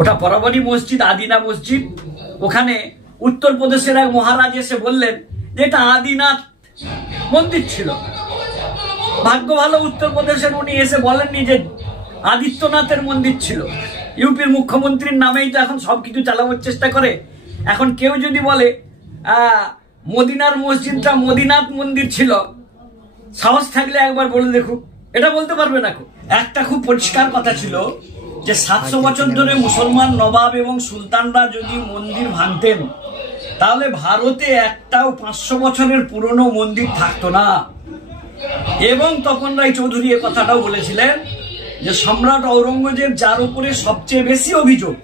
ওটা বরাবরই মসজিদ, আদিনা মসজিদ। ওখানে উত্তরপ্রদেশের এক মহারাজ এসে বললেন যে এটা আদিনাথ মন্দির ছিল। ভাগ্য ভালো উত্তরপ্রদেশের উনি এসে বলেননি যে আদিত্যনাথের মন্দির ছিল। ইউপির মুখ্যমন্ত্রীর নামেই তো এখন সবকিছু চালানোর চেষ্টা করে। এখন কেউ যদি বলে মদিনার মসজিদটা মদিনাথ মন্দির ছিল, সাহস থাকলে একবার বলে দেখুক, এটা বলতে পারবে না। একটা খুব পরিষ্কার কথা ছিল যে 700 বছর ধরে মুসলমান নবাব এবং সুলতানরা যদি মন্দির ভাঙতেন তাহলে ভারতে একটাও 500 বছরের পুরনো মন্দির থাকতো না। এবং তপন রায় চৌধুরী এ কথাটাও বলেছিলেন যে সম্রাট ঔরঙ্গজেব যার উপরে সবচেয়ে বেশি অভিযোগ,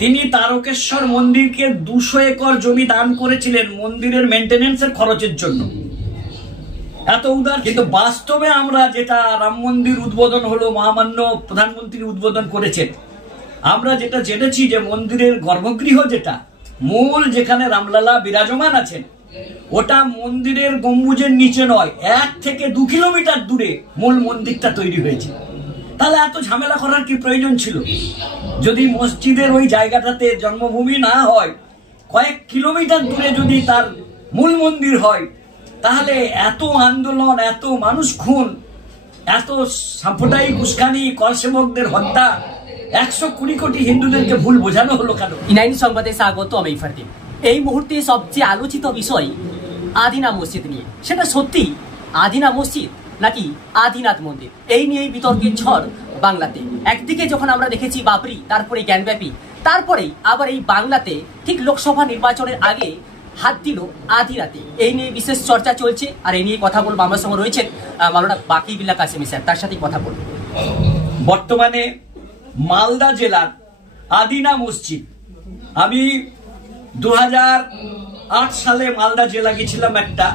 তিনি তারকেশ্বর মন্দিরকে 200 একর জমি দান করেছিলেন মন্দিরের মেনটেনেন্সের খরচের জন্য। এত উদার। কিন্তু বাস্তবে আমরা যেটা রাম মন্দির উদ্বোধন হলো, মহামান্য প্রধানমন্ত্রী উদ্বোধন করেছেন, আমরা যেটা জেনেছি যে মন্দিরের গর্ভগৃহ যেটা মূল, যেখানে রামলালা বিরাজমান আছেন, ওটা মন্দিরের গম্বুজের নিচে নয়, 1 থেকে 2 কিলোমিটার দূরে মূল মন্দিরটা তৈরি হয়েছে। তাহলে এত ঝামেলা করার কি প্রয়োজন ছিল? যদি মসজিদের ওই জায়গাটাতে জন্মভূমি না হয়, কয়েক কিলোমিটার দূরে যদি তার মূল মন্দির হয়, তাহলে এত আন্দোলন, এত মানুষ খুন, এত সাম্প্রদায়িক উস্কানি, করসেবকদের হত্যা, 120 কোটি হিন্দুদেরকে ভুল বোঝানো হলো কেন? ইনাইনি সংবাদে স্বাগত, আমি ফারদিন। এই মুহূর্তে সবচেয়ে আলোচিত বিষয় আদিনা মসজিদ নিয়ে। সেটা সত্যি আদিনা মসজিদ নাকি আদিনাথ মন্দির, এই নিয়েই বিতর্কের ঝড় বাংলাতে। একদিকে যখন আমরা দেখেছি বাবরি, তারপরে জ্ঞানব্যাপী, তারপরেই আবার এই বাংলাতে ঠিক লোকসভা নির্বাচনের আগে হাত দিল আদিনাথে। এই নিয়ে বিশেষ চর্চা চলছে, আর এই নিয়ে কথা বলবো। আমার সঙ্গে রয়েছেন মাওলানা বাকিবিল্লাহ কাসেমি স্যার, তার সাথেই কথা বলবো। বর্তমানে মালদা জেলার আদিনা মসজিদ, আমি 2008 সালে মালদা জেলা গেছিলাম। একটা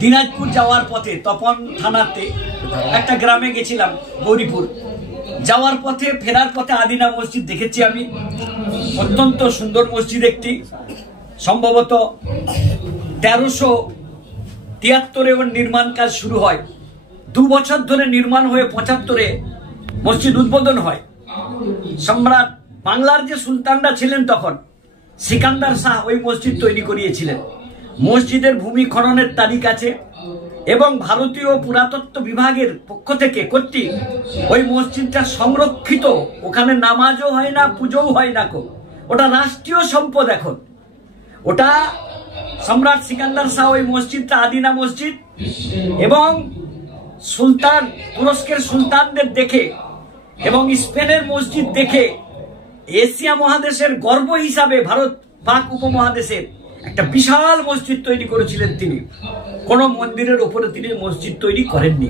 দিনাজপুর যাওয়ার পথে তপন থানাতে একটা গ্রামে গেছিলাম, গৌরীপুর। যাওয়ার পথে, ফেরার পথে আদিনা মসজিদ দেখেছি আমি। অত্যন্ত সুন্দর মসজিদ একটি, সম্ভবত 1373 ওর নির্মাণ কাজ শুরু হয়। 2 বছর ধরে নির্মাণ হয়ে 75-এ মসজিদ উদ্বোধন হয়। সম্রাট বাংলার যে সুলতানরা ছিলেন তখন, সিকান্দার শাহ ওই মসজিদ তৈরি করিয়েছিলেন। মসজিদের ভূমি খননের তারিখ আছে এবং ভারতীয় পুরাতত্ত্ব বিভাগের পক্ষ থেকে কর্তৃক ওই মসজিদটা সংরক্ষিত। ওখানে নামাজও হয় না, পুজোও হয় না। ওটা রাষ্ট্রীয় সম্পদ এখন। ওটা সম্রাট সিকান্দার শাহ ওই মসজিদটা আদিনা মসজিদ, এবং সুলতান, তুরস্কের সুলতানদের দেখে এবং স্পেনের মসজিদ দেখে এশিয়া মহাদেশের গর্ব হিসাবে ভারত পাক উপমহাদেশের একটা বিশাল মসজিদ তৈরি করেছিলেন তিনি। কোন মন্দিরের উপরে তিনি মসজিদ তৈরি করেননি,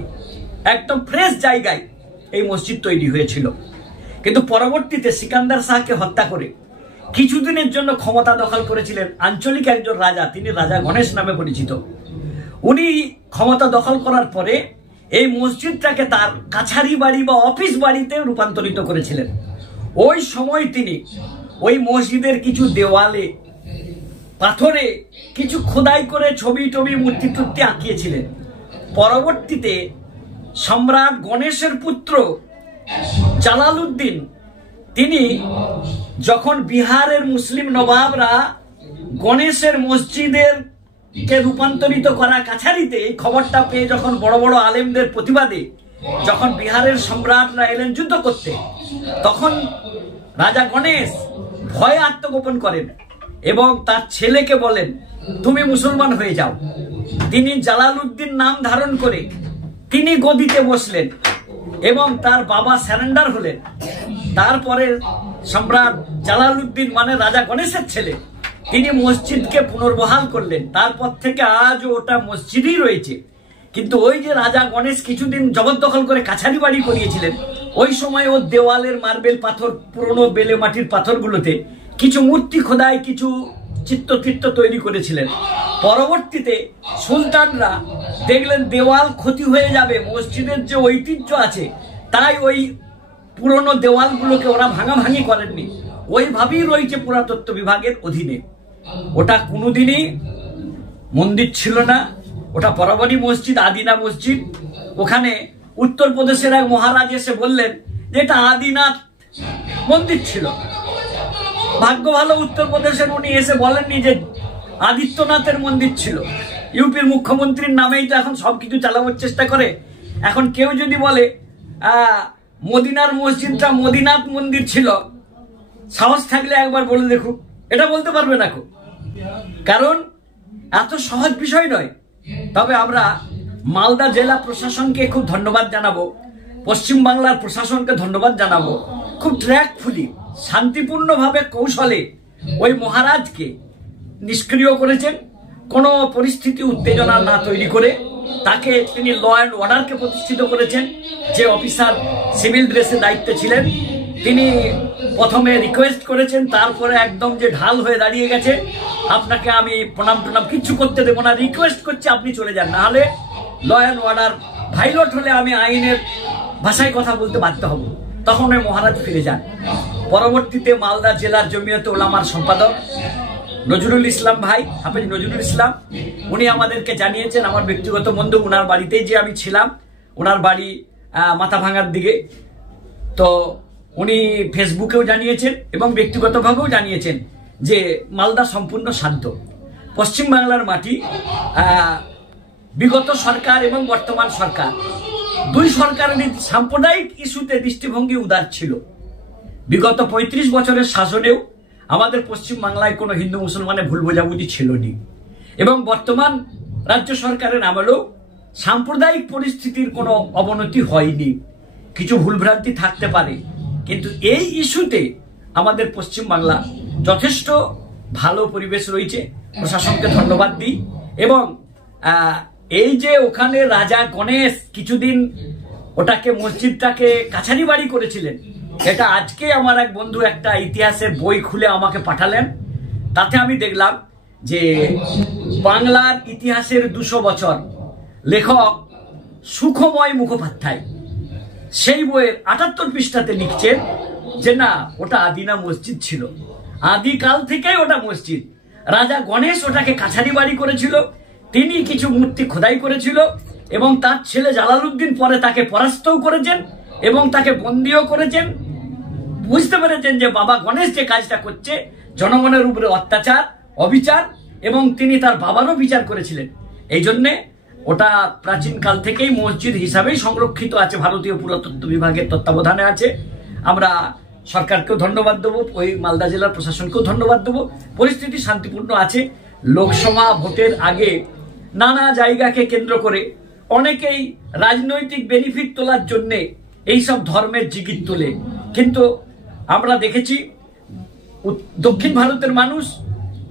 একদম ফ্রেশ জায়গায় এই মসজিদ তৈরি হয়েছিল। কিন্তু পরবর্তীতে সিকান্দার শাহকে হত্যা করে কিছুদিনের জন্য ক্ষমতা দখল করেছিলেন আঞ্চলিক একজন রাজা, তিনি রাজা গণেশ নামে পরিচিত। উনি ক্ষমতা দখল করার পরে এই মসজিদটাকে তার কাছারি বাড়ি বা অফিস বাড়িতে রূপান্তরিত করেছিলেন। ওই সময় তিনি ওই মসজিদের কিছু দেওয়ালে, পাথরে কিছু খোদাই করে ছবি টবি, মূর্তি টুর্তি আঁকিয়েছিলেন। পরবর্তীতে সম্রাট গণেশের পুত্র জালালউদ্দিন, তিনি যখন বিহারের মুসলিম নবাবরা গণেশের মসজিদের কে রূপান্তরিত করা কাছারিতে এই খবরটা পেয়ে, যখন বড় বড় আলেমদের প্রতিবাদে যখন বিহারের সম্রাটরা এলেন যুদ্ধ করতে, তখন রাজা গণেশ ভয়ে আত্মগোপন করেন এবং তার ছেলেকে বলেন তুমি মুসলমান হয়ে যাও। তিনি জালালউদ্দিন নাম ধারণ করে তিনি গদিতে বসলেন এবং তার বাবা সারেন্ডার হলেন। তারপরে সম্রাট জালালউদ্দিন, মানে রাজা গণেশের ছেলে, তিনি মসজিদকে পুনর্বহাল করলেন। তারপর থেকে আজও ওটা মসজিদই রয়েছে। কিন্তু ওই যে রাজা গণেশ কিছুদিন জবরদখল করে কাছারি বাড়ি করিয়েছিলেন, ওই সময় ওর দেওয়ালের মার্বেল পাথর, পুরনো বেলে মাটির পাথরগুলোতে কিছু মূর্তি খোদাই, কিছু চিত্রকীর্ত তৈরি করেছিলেন। পরবর্তীতে সুলতানরা দেখলেন দেওয়াল ক্ষতি হয়ে যাবে, মসজিদের যে ঐতিহ্য আছে, তাই ওই পুরনো দেওয়ালগুলোকে ওরা ভাঙাভাঙি করেননি, ওইভাবেই রয়েছে পুরাতত্ত্ব বিভাগের অধীনে। ওটা কোনোদিনই মন্দির ছিল না, ওটা বরাবরই মসজিদ, আদিনা মসজিদ। ওখানে উত্তরপ্রদেশের এক মহারাজ এসে বললেন যে এটা আদিনাথ মন্দির ছিল। ভাগ্য ভালো উত্তরপ্রদেশের উনি এসে বলেননি যে আদিত্যনাথের মন্দির ছিল। ইউপির মুখ্যমন্ত্রীর নামেই তো এখন সবকিছু চালানোর চেষ্টা করে। এখন কেউ যদি বলে মদিনার মসজিদটা মদিনাথ মন্দির ছিল, সাহস থাকলে একবার বলে দেখুক, এটা বলতে পারবে না, কারণ এত সহজ বিষয় নয়। তবে আমরা মালদা জেলা প্রশাসনকে খুব ধন্যবাদ জানাবো, পশ্চিম বাংলার প্রশাসনকে ধন্যবাদ জানাবো, খুব ট্র্যাকফুলি শান্তিপূর্ণভাবে কৌশলে ওই মহারাজকে নিষ্ক্রিয় করেছেন। কোনো পরিস্থিতি উত্তেজনা না তৈরি করে তাকে তিনি ল অ্যান্ড অর্ডারকে প্রতিষ্ঠিত করেছেন। যে অফিসার সিভিল ড্রেসে দায়িত্বে ছিলেন তিনি প্রথমে রিকোয়েস্ট করেছেন, তারপরে একদম যে ঢাল হয়ে দাঁড়িয়ে গেছে, আপনাকে আমি প্রণাম কিচ্ছু করতে দেবো না, রিকোয়েস্ট করছি আপনি চলে যান, না হলে ল অ্যান্ড অর্ডার ভাইলট হলে আমি আইনের ভাষায় কথা বলতে বাধ্য হব। তখন ওই মহারাজ ফিরে যান। পরবর্তীতে মালদা জেলার জমিয়তে ওলামার সম্পাদক নজরুল ইসলাম ভাই, হাফেজ নজরুল ইসলাম, উনি আমাদেরকে জানিয়েছেন, আমার ব্যক্তিগত বন্ধু, ওনার বাড়িতেই যে আমি ছিলাম, ওনার বাড়ি মাথা ভাঙার দিকে, তো উনি ফেসবুকেও জানিয়েছেন এবং ব্যক্তিগতভাবেও জানিয়েছেন যে মালদা সম্পূর্ণ শান্ত। পশ্চিম বাংলার মাটি, বিগত সরকার এবং বর্তমান সরকার দুই সরকারের সাম্প্রদায়িক ইস্যুতে দৃষ্টিভঙ্গি উদার ছিল। বিগত 35 বছরের শাসনেও আমাদের পশ্চিম বাংলায় কোনো হিন্দু মুসলমানের ভুল বোঝাবুঝি ছিল না, এবং বর্তমান রাজ্য সরকারের আমলেও সাম্প্রদায়িক পরিস্থিতির কোনো অবনতি হয়নি। কিছু ভুলভ্রান্তি থাকতে পারে, কিন্তু এই ইস্যুতে আমাদের পশ্চিম বাংলা যথেষ্ট ভালো পরিবেশ রয়েছে। প্রশাসনকে ধন্যবাদ দিই। এবং এই যে ওখানে রাজা গণেশ কিছুদিন ওটাকে মসজিদটাকে কাছারি বাড়ি করেছিলেন, এটা আজকে আমার এক বন্ধু একটা ইতিহাসের বই খুলে আমাকে পাঠালেন। তাতে আমি দেখলাম যে বাংলার ইতিহাসের 200 বছর লেখক সুখময় মুখোপাধ্যায় সেই বইয়ের 78 পৃষ্ঠাতে লিখছেন যে না, ওটা আদিনা মসজিদ ছিল, আদিকাল থেকেই ওটা মসজিদ। রাজা গণেশ ওটাকে কাছারি বাড়ি করেছিল, তিনি কিছু মূর্তি খোদাই করেছিল এবং তার ছেলে জালালউদ্দিন পরে তাকে পরাস্তও করেছেন এবং তাকে বন্দীও করেছেন। বুঝতে পেরেছেন যে বাবা গণেশ যে কাজটা করছে জনগণের উপরে অত্যাচার, অবিচার, এবং তিনি তার বাবারও বিচার করেছিলেন। এই জন্যে ওটা প্রাচীন কাল থেকেই মসজিদ হিসাবেই সংরক্ষিত আছে, ভারতীয় পুরাতত্ত্ব বিভাগের তত্ত্বাবধানে আছে। আমরা সরকারকেও ধন্যবাদ দেবো, ওই মালদা জেলার প্রশাসনকেও ধন্যবাদ দেবো। পরিস্থিতি শান্তিপূর্ণ আছে। লোকসভা ভোটের আগে নানা জায়গাকে কেন্দ্র করে অনেকেই রাজনৈতিক বেনিফিট তোলার জন্য এইসব ধর্মের জিগির তোলে, কিন্তু আমরা দেখেছি দক্ষিণ ভারতের মানুষ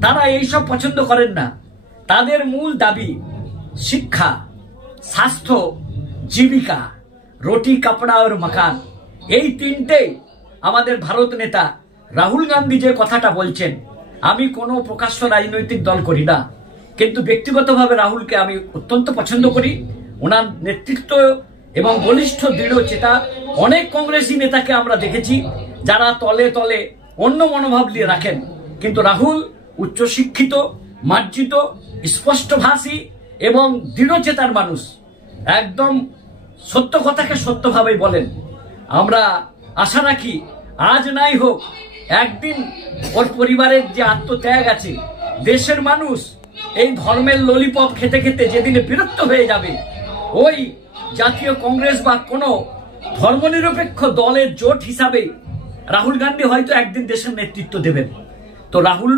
তারা এইসব পছন্দ করেন না। তাদের মূল দাবি শিক্ষা, স্বাস্থ্য, জীবিকা, রুটি কাপড়া আর মাকান। এই তিনটে আমাদের ভারত নেতা রাহুল গান্ধী যে কথাটা বলছেন, আমি কোনো প্রকাশ্য রাজনৈতিক দল করি না, কিন্তু ব্যক্তিগতভাবে রাহুলকে আমি অত্যন্ত পছন্দ করি। ওনার নেতৃত্ব এবং বলিষ্ঠ দৃঢ় চেতা অনেক কংগ্রেসী নেতাকে আমরা দেখেছি যারা তলে তলে অন্য মনোভাব নিয়ে রাখেন, কিন্তু রাহুল উচ্চশিক্ষিত, মার্জিত, স্পষ্টভাষী এবং দৃঢ়চেতার মানুষ। একদম সত্য কথাকে সত্যভাবেই বলেন। আমরা আশা রাখি আজ নাই হোক একদিন ওর পরিবারের যে আত্মত্যাগ আছে, দেশের মানুষ এই ধর্মের ললিপপ খেতে খেতে যেদিনে বিরক্ত হয়ে যাবে, ওই জাতীয় কংগ্রেস বা কোনো ধর্মনিরপেক্ষ দলের জোট হিসাবে রাহুল গান্ধী হয়তো একদিন দেশের নেতৃত্ব দেবেন। তো রাহুল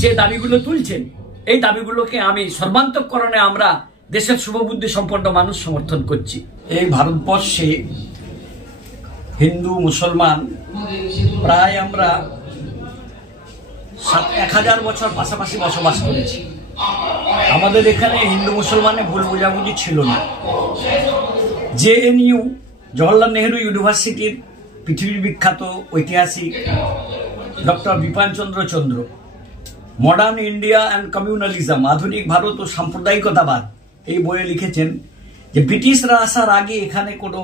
যে দাবিগুলো তুলছেন, এই দাবিগুলোকে আমি সর্বান্তঃকরণে আমরা দেশের শুভবুদ্ধি সম্পন্ন মানুষ সমর্থন করছি। এই ভারতবর্ষে হিন্দু মুসলমান প্রায় আমরা 1000 বছর পাশাপাশি বসবাস করেছি। আমাদের এখানে হিন্দু মুসলমানের ভুল বোঝাবুঝি ছিল না। জেএনইউ জওহরলাল নেহরু ইউনিভার্সিটির পৃথিবীর বিখ্যাত ঐতিহাসিক doctor Bipan Chandra modern India and communalism, আধুনিক ভারত ও সাম্প্রদায়িকতাবাদ, এই বইয়ে লিখেছেন যে ব্রিটিশরা আসার আগে এখানে কোনো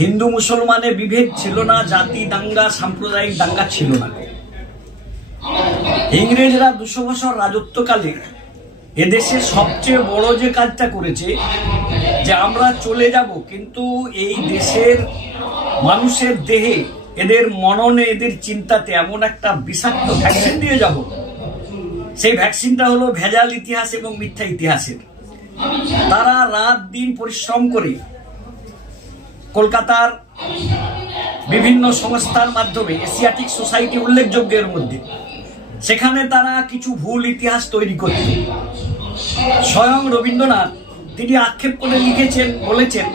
হিন্দু মুসলমানের বিভেদ ছিল না, জাতি দাঙ্গা, সাম্প্রদায়িক দাঙ্গা ছিল না। ইংরেজরা 200 বছর রাজত্বকালে এদেশে সবচেয়ে বড় যে কাজটা করেছে যে আমরা চলে যাব, কিন্তু এই দেশের মানুষের দেহে এদের মননে, এদের চিন্তাতে এমন একটা বিষাক্ত ভ্যাকসিন দিয়ে যাব, সেই ভ্যাকসিনটা হলো ভেজাল ইতিহাস এবং মিথ্যা ইতিহাসের। তারা রাত দিন পরিশ্রম করে কলকাতার বিভিন্ন সংস্থার মাধ্যমে, এশিয়াটিক সোসাইটি উল্লেখযোগ্যের মধ্যে, সেখানে তারা কিছু ভুল ইতিহাস তৈরি করত। স্বয়ং রবীন্দ্রনাথ তিনি আক্ষেপ করে লিখেছেন, বলেছেন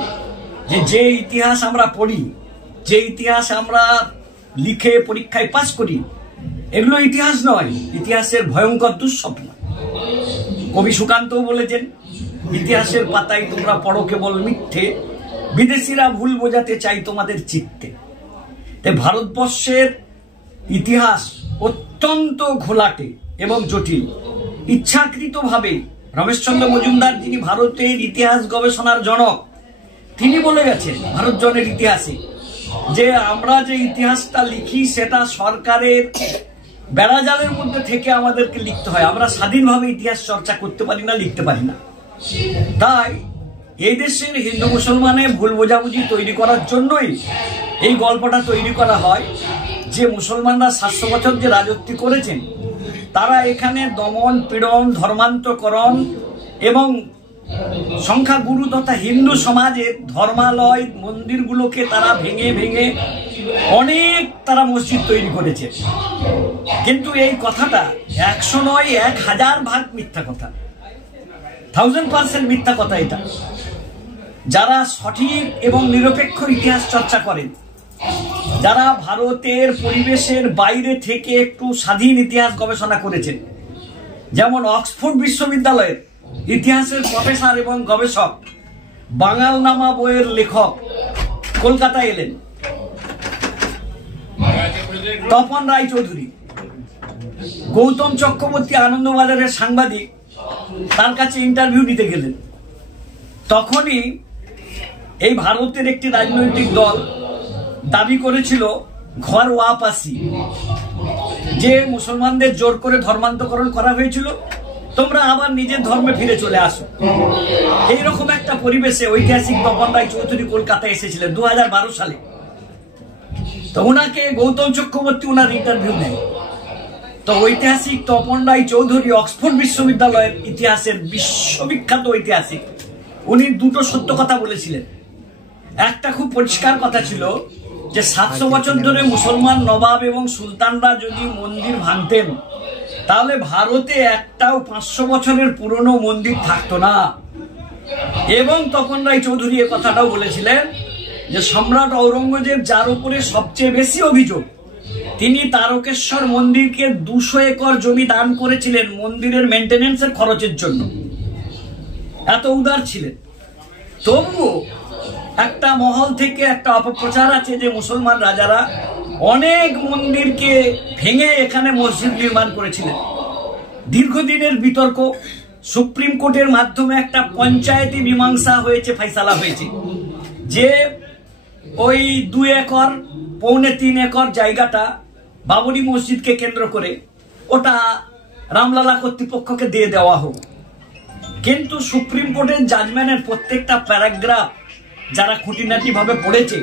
যে ইতিহাস আমরা পড়ি, যে ইতিহাস আমরা লিখে পরীক্ষায় পাস করি, এগুলো ইতিহাস নয়, ইতিহাসের ভয়ঙ্কর দুঃস্বপ্ন। কবি সুকান্তও বলেছেন, ইতিহাসের পাতায় তোমরা পড়ো কেবল মিথ্যে, বিদেশিরা ভুল বোঝাতে চাই তোমাদের চিত্তে। তাই ভারতবর্ষের ইতিহাস অত্যন্ত ঘোলাটে এবং জটিল। ইচ্ছাকৃতভাবে রমেশচন্দ্র মজুমদার, যিনি ভারতের ইতিহাস গবেষণার জনক, তিনি বলে গেছেন ভারতজনের ইতিহাসে যে আমরা যে ইতিহাসটা লিখি সেটা সরকারের বেড়াজালের মধ্যে থেকে আমাদেরকে লিখতে হয়, আমরা স্বাধীনভাবে ইতিহাস চর্চা করতে পারি না, লিখতে পারি না। তাই এই দেশের হিন্দু মুসলমানে ভুল বোঝাবুঝি তৈরি করার জন্যই এই গল্পটা তৈরি করা হয় যে মুসলমানরা 700 বছর যে রাজত্ব করেছেন, তারা এখানে দমন পীড়ন, ধর্মান্তকরণ এবং সংখ্যাগুরু তথা হিন্দু সমাজের ধর্মালয় মন্দিরগুলোকে তারা ভেঙে ভেঙে অনেক তারা মসজিদ তৈরি করেছে। কিন্তু এই কথাটা 100 নয়, 1000 ভাগ মিথ্যা কথা, 1000% মিথ্যা কথা। এটা যারা সঠিক এবং নিরপেক্ষ ইতিহাস চর্চা করেন, যারা ভারতের পরিবেশের বাইরে থেকে একটু স্বাধীন ইতিহাস গবেষণা করেছেন, যেমন অক্সফোর্ড বিশ্ববিদ্যালয়ের ইতিহাসের প্রফেসর এবং গবেষক, বাঙালনামা বইয়ের লেখক কলকাতায় এলেন তপন রায়চৌধুরী। গৌতম চক্রবর্তী আনন্দবাজারের সাংবাদিক তার কাছে ইন্টারভিউ দিতে গেলেন। তখনই এই ভারতের একটি রাজনৈতিক দল দাবি করেছিল ঘর ওয়াপাসি, যে মুসলমানদের জোর করে ধর্মান্তকরণ করা হয়েছিল, তোমরা আবার নিজের ধর্মে ফিরে চলে আসো। এইরকম একটা পরিবেশে ঐতিহাসিক তপন রায়চৌধুরী কলকাতায় এসেছিলেন 2012 সালে। তো ওনাকে গৌতম চক্রবর্তী ওনার ইন্টারভিউ নেয়। তো ঐতিহাসিক তপন রায়চৌধুরী অক্সফোর্ড বিশ্ববিদ্যালয়ের ইতিহাসের বিশ্ববিখ্যাত ঐতিহাসিক, উনি দুটো সত্য কথা বলেছিলেন। একটা খুব পরিষ্কার কথা ছিল যে 700 বছর ধরে মুসলমান নবাব এবং সুলতানরা যদি মন্দির ভাঙতেন, তাহলে ভারতে একটাও 500 বছরের পুরনো মন্দির থাকতো না। এবং তপন রায়চৌধুরী এ কথাটাও বলেছিলেন যে সম্রাট ঔরঙ্গজেব, যার উপরে সবচেয়ে বেশি অভিযোগ, তিনি তারকেশ্বর মন্দিরকে 200 একর জমি দান করেছিলেন মন্দিরের মেনটেনেন্সের খরচের জন্য। এত উদার ছিলেন। তবুও একটা মহল থেকে একটা অপপ্রচার আছে যে মুসলমান রাজারা অনেক মন্দিরকে ভেঙে এখানে মসজিদ নির্মাণ করেছিলেন। দীর্ঘদিনের বিতর্ক, সুপ্রিম কোর্টের মাধ্যমে একটা পঞ্চায়েতি মীমাংসা হয়েছে, ফয়সালা হয়েছে যে ওই 2 একর, 2.25 একর জায়গাটা বাবরি মসজিদকে কেন্দ্র করে ওটা রামলালা কর্তৃপক্ষকে দিয়ে দেওয়া হোক। কিন্তু সুপ্রিম কোর্টের জাজমেন্টের প্রত্যেকটা প্যারাগ্রাফ যারা খুঁটিনাটি ভাবে পড়েছে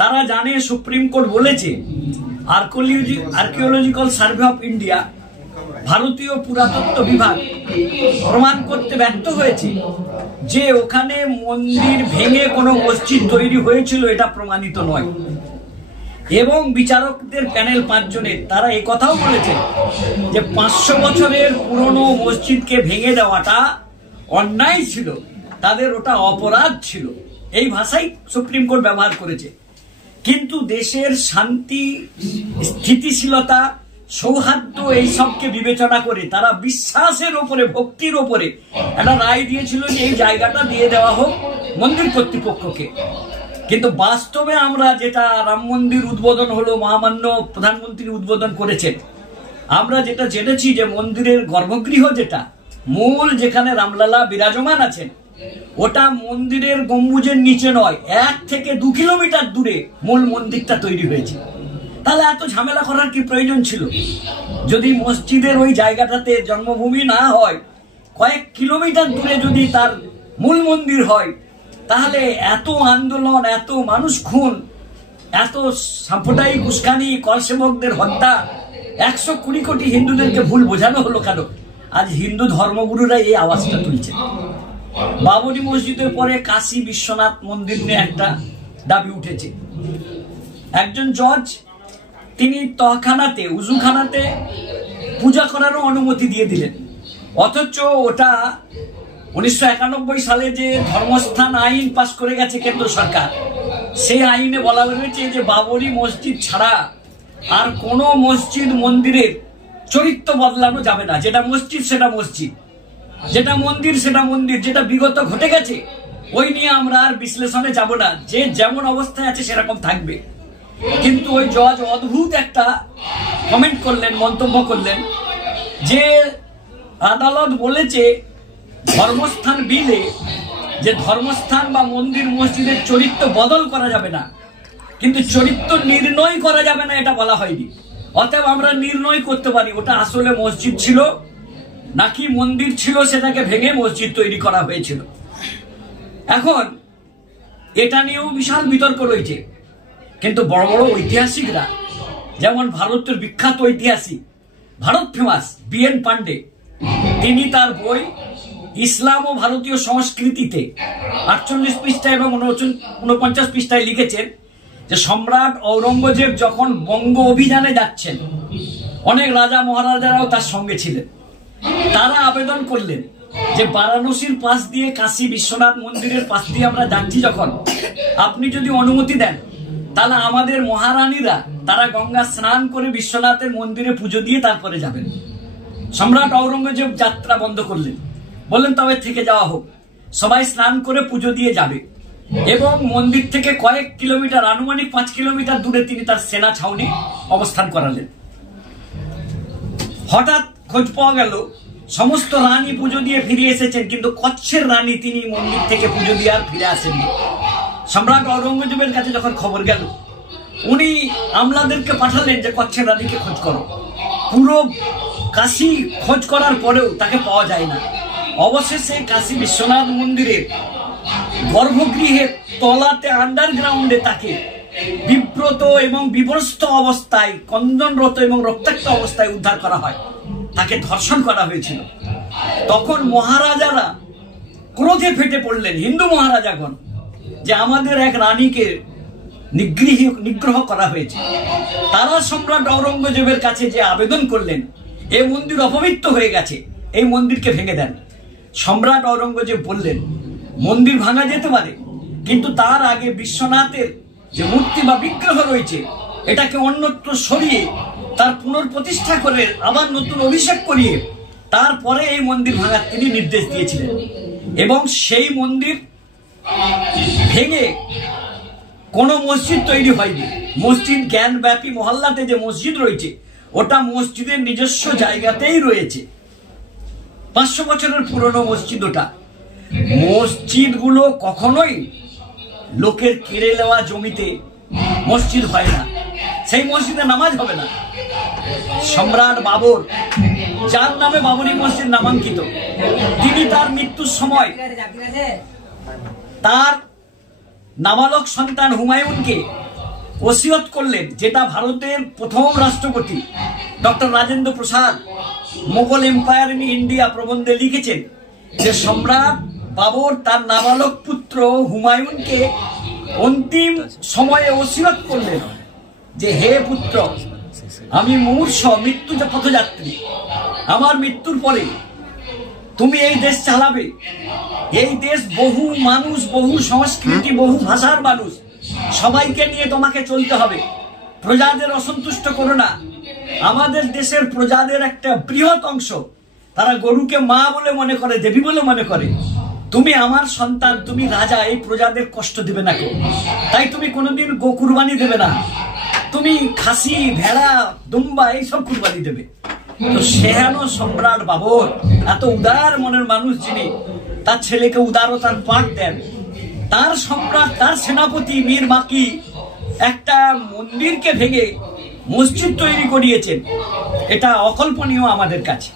তারা জানে সুপ্রিম কোর্ট বলেছে আর্কিওলজিক্যাল সার্ভে অফ ইন্ডিয়া, ভারতীয় পুরাতত্ত্ব বিভাগ প্রমাণ করতে ব্যর্থ হয়েছে যে ওখানে মন্দির ভেঙে কোনো মসজিদ তৈরি হয়েছিল, এটা প্রমাণিত নয়। এবং বিচারকদের প্যানেল 5 জনের, তারা এই কথাও বলেছে যে 500 বছরের পুরনো মসজিদকে ভেঙে দেওয়াটা অন্যায় ছিল, তাদের ওটা অপরাধ ছিল। এই ভাষাই সুপ্রিম কোর্ট ব্যবহার করেছে। কিন্তু দেশের শান্তি, স্থিতিশীলতা, সৌহার্দ্য এইসবকে বিবেচনা করে তারা বিশ্বাসের ওপরে, ভক্তির ওপরে একটা রায় দিয়েছিল যে এই জায়গাটা দিয়ে দেওয়া হোক মন্দির কর্তৃপক্ষকে। কিন্তু বাস্তবে আমরা যেটা রাম মন্দির উদ্বোধন হলো, মহামান্য প্রধানমন্ত্রী উদ্বোধন করেছেন, আমরা যেটা জেনেছি যে মন্দিরের গর্ভগৃহ, যেটা মূল যেখানে রামলালা বিরাজমান আছেন, ওটা মন্দিরের গম্বুজের নিচে নয়, 1 থেকে 2 কিলোমিটার দূরে মূল মন্দিরটা তৈরি হয়েছে। তাহলে এত ঝামেলা করার কি প্রয়োজন ছিল? যদি মসজিদের ওই জায়গাটাতে জন্মভূমি না হয়, কয়েক কিলোমিটার দূরে যদি তার মূল মন্দির হয়, তাহলে এত আন্দোলন, এত মানুষ খুন, এত সাম্প্রদায়িক উস্কানি, করসেবকদের হত্যা, 120 কোটি হিন্দুদেরকে ভুল বোঝানো হলো কেন? আজ হিন্দু ধর্মগুরুরা এই আওয়াজটা তুলছে। বাবরি মসজিদের পরে কাশী বিশ্বনাথ মন্দির নিয়ে একটা দাবি উঠেছে। একজন জজ তিনি তহখানাতে, উজুখানাতে পূজা করারও অনুমতি দিয়ে দিলেন, অথচ ওটা 1991 সালে যে ধর্মস্থান আইন পাশ করে গেছে কেন্দ্র সরকার, সেই আইনে বলা হয়েছে যে বাবরি মসজিদ ছাড়া আর কোন মসজিদ মন্দিরের চরিত্র বদলানো যাবে না। যেটা মসজিদ সেটা মসজিদ, যেটা মন্দির সেটা মন্দির, যেটা বিগত ঘটে গেছে ওই নিয়ে আমরা আর বিশ্লেষণে যাব না, যে যেমন অবস্থায় আছে সেরকম থাকবে। কিন্তু ওই জজ অদ্ভুত একটা কমেন্ট করলেন, মন্তব্য করলেন যে আদালত বলেছে ধর্মস্থান বিলে যে ধর্মস্থান বা মন্দির মসজিদের চরিত্র বদল করা যাবে না, কিন্তু চরিত্র নির্ণয় করা যাবে না এটা বলা হয়নি। অতএব আমরা নির্ণয় করতে পারি ওটা আসলে মসজিদ ছিল নাকি মন্দির ছিল, সেটাকে ভেঙে মসজিদ তৈরি করা হয়েছিল। এখন এটা নিয়েও বিশাল বিতর্ক রয়েছে, কিন্তু বড় বড় ঐতিহাসিকরা, যেমন ভারতের বিখ্যাত ঐতিহাসিক, ভারত ফেমাস BN পান্ডে, তিনি তার বই ইসলাম ও ভারতীয় সংস্কৃতিতে 48 পৃষ্ঠা এবং 49 পৃষ্ঠায় লিখেছেন যে সম্রাট ঔরঙ্গজেব যখন বঙ্গ অভিযানে যাচ্ছেন, অনেক রাজা মহারাজারাও তার সঙ্গে ছিলেন, তারা আবেদন করলেন যে বারাণসীর পাশ দিয়ে কাশী বিশ্বনাথ মন্দিরের পাশ দিয়ে আমরা যাচ্ছি, যখন আপনি যদি অনুমতি দেন তাহলে আমাদের মহারানীরা তারা গঙ্গা স্নান করে বিশ্বনাথের মন্দিরে পুজো দিয়ে তারপরে যাবেন। সম্রাট ঔরঙ্গজেব যাত্রা বন্ধ করলেন, বললেন তবে থেকে যাওয়া হোক, সবাই স্নান করে পুজো দিয়ে যাবে। এবং মন্দির থেকে কয়েক কিলোমিটার, আনুমানিক 5 কিলোমিটার দূরে তিনি তার সেনা ছাউনি অবস্থান করালেন। হঠাৎ খোঁজ পাওয়া গেল সমস্ত রানী পুজো দিয়ে ফিরে এসেছেন, কিন্তু কচ্ছের রানী তিনি মন্দির থেকে পুজো দিয়ে আর ফিরে আসেননি। সম্রাট ঔরঙ্গজেবের কাছে যখন খবর গেল, উনি আমলাদেরকে পাঠালেন যে কচ্ছের রানীকে খোঁজ করো। পুরো কাশী খোঁজ করার পরেও তাকে পাওয়া যায় না। অবশেষে কাশী বিশ্বনাথ মন্দিরের গর্ভগৃহের তলাতে, আন্ডারগ্রাউন্ডে তাকে বিব্রত এবং বিভ্রস্ত অবস্থায়, কন্দনরত এবং রক্তাক্ত অবস্থায় উদ্ধার করা হয়। তাকে ধর্ষণ করা হয়েছিল। তখন মহারাজারা ক্রোধে ফেটে পড়লেন, হিন্দু মহারাজাগণ, যে আমাদের এক রানীকে নিগ্রহ করা হয়েছে। তারা সম্রাট ঔরঙ্গজেবের কাছে যে আবেদন করলেন, এই মন্দির অপবিত্র হয়ে গেছে, এই মন্দিরকে ভেঙে দেন। সম্রাট ঔরঙ্গজেব বললেন মন্দির ভাঙা যেতে পারে, কিন্তু তার আগে বিশ্বনাথের যে মূর্তি বা বিগ্রহ রয়েছে এটাকে অন্যত্র সরিয়ে তার পুনঃপ্রতিষ্ঠা করে আবার নতুন অভিষেক করিয়ে তারপরে এই মন্দির ভাঙার তিনি নির্দেশ দিয়েছিলেন। এবং সেই মন্দির ভেঙে কোনো মসজিদ তৈরি হয়নি। মসজিদ জ্ঞানব্যাপী মহল্লাতে যে মসজিদ রয়েছে ওটা মসজিদের নিজস্ব জায়গাতেই রয়েছে। 500 বছরের পুরনো মসজিদ ওটা। মসজিদগুলো কখনোই লোকের কেড়ে নেওয়া জমিতে মসজিদ হয় না, সেই মসজিদে নামাজ হবে না। সম্রাট বাবর, যার নামে বাবরি মসজিদ নামাঙ্কিত, তিনি তার মৃত্যুর সময় তার নাবালক সন্তান হুমায়ুনকে ওসিয়ত করলেন, যেটা ভারতের প্রথম রাষ্ট্রপতি doctor Rajendra Prasad Mughal empire in India প্রবন্ধে লিখেছেন যে সম্রাট বাবর তার নাবালক পুত্র হুমায়ুনকে অন্তিম সময়ে ওসিয়ত করলেন যে হে পুত্র, আমি মুমূর্ষ, মৃত্যু পথযাত্রী, আমার মৃত্যুর পরে তুমি এই দেশ চালাবে। এই দেশ বহু মানুষ, বহু সংস্কৃতি, বহু ভাষার মানুষ, সবাইকে নিয়ে তোমাকে চলতে হবে। প্রজাদের অসন্তুষ্ট করো না। আমাদের দেশের প্রজাদের একটা বৃহৎ অংশ তারা গরুকে মা বলে মনে করে, দেবী বলে মনে করে। তুমি আমার সন্তান, তুমি রাজা, এই প্রজাদের কষ্ট দিবে না কেউ। তাই তুমি কোনোদিন গো কুরবানি দেবে না, তুমি খাসি, ভেড়া, দুম্বা এইসব কুরবানি দেবে। তো সেহানো সম্রাট বাবর, এত উদার মনের মানুষ যিনি, তার ছেলেকে উদারতার পাঠ দেন। তার সম্রাট, তার সেনাপতি মীর বাকি একটা মন্দিরকে ভেঙে মসজিদ তৈরি করিয়েছেন। এটা অকল্পনীয় আমাদের কাছে।